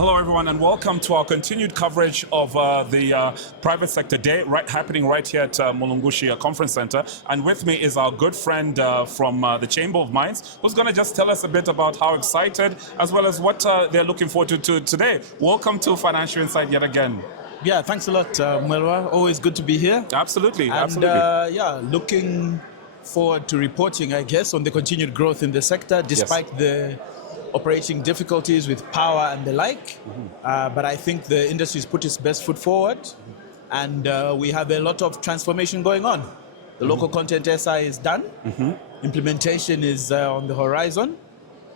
Hello, everyone, and welcome to our continued coverage of the Private Sector Day happening right here at Mulungushi Conference Centre. And with me is our good friend from the Chamber of Mines, who's going to just tell us a bit about how excited, as well as what they're looking forward to today. Welcome to Financial Insight yet again. Yeah, thanks a lot, Mwelwa. Always good to be here. Absolutely, and, absolutely. Looking forward to reporting, I guess, on the continued growth in the sector, despite the operating difficulties with power and the like. But I think the industry's put its best foot forward, and we have a lot of transformation going on. The local content SI is done. Implementation is on the horizon.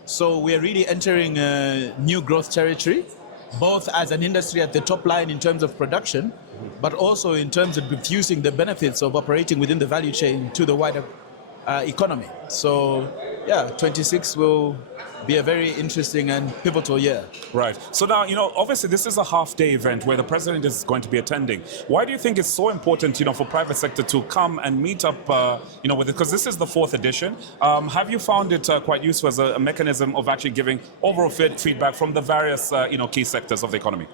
So we're really entering a new growth territory, both as an industry at the top line in terms of production, but also in terms of diffusing the benefits of operating within the value chain to the wider economy. So yeah, 26 will be a very interesting and pivotal year. Right. So now, obviously this is a half-day event where the president is going to be attending. Why do you think it's so important, for private sector to come and meet up, with it? Because this is the 4th edition. Have you found it quite useful as a mechanism of actually giving overall feedback from the various, key sectors of the economy?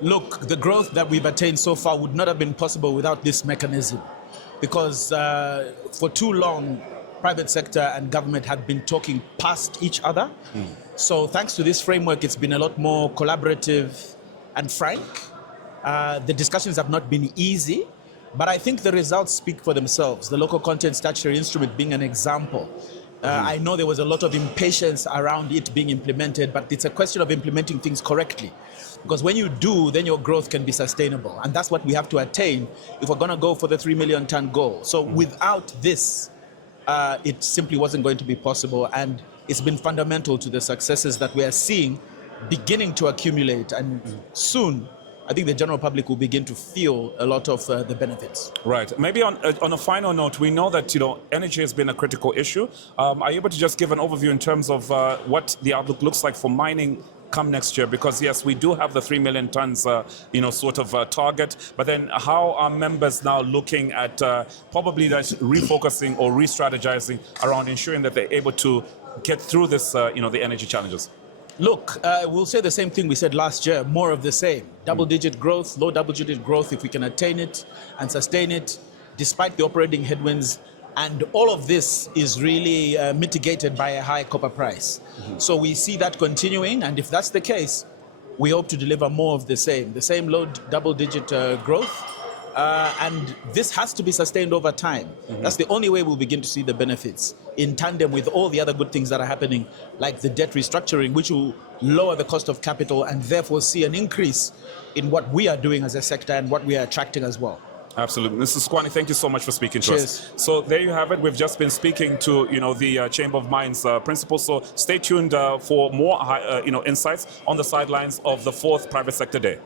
Look, the growth that we've attained so far would not have been possible without this mechanism, because for too long, private sector and government have been talking past each other. So thanks to this framework, it's been a lot more collaborative and frank. The discussions have not been easy, but I think the results speak for themselves. The Local Content Statutory Instrument being an example. I know there was a lot of impatience around it being implemented, but it's a question of implementing things correctly. Because when you do, then your growth can be sustainable. And that's what we have to attain if we're going to go for the 3 million ton goal. So without this, it simply wasn't going to be possible, and it's been fundamental to the successes that we are seeing beginning to accumulate, and soon I think the general public will begin to feel a lot of the benefits. Right. Maybe on a final note, we know that energy has been a critical issue. Are you able to just give an overview in terms of what the outlook looks like for mining come next year? Because yes, we do have the 3 million tons, target. But then, how are members now looking at probably that refocusing or re-strategizing around ensuring that they're able to get through this, the energy challenges? Look, we'll say the same thing we said last year, more of the same. Double-digit growth, low double-digit growth, if we can attain it and sustain it, despite the operating headwinds. And all of this is really mitigated by a high copper price. So we see that continuing, and if that's the case, we hope to deliver more of the same low double-digit growth. And this has to be sustained over time. That's the only way we'll begin to see the benefits, in tandem with all the other good things that are happening, like the debt restructuring, which will lower the cost of capital and therefore see an increase in what we are doing as a sector and what we are attracting as well. Absolutely. Mr. Sokwani, thank you so much for speaking to us. So there you have it. We've just been speaking to, the Chamber of Mines principals. So stay tuned for more, insights on the sidelines of the 4th Private Sector Day.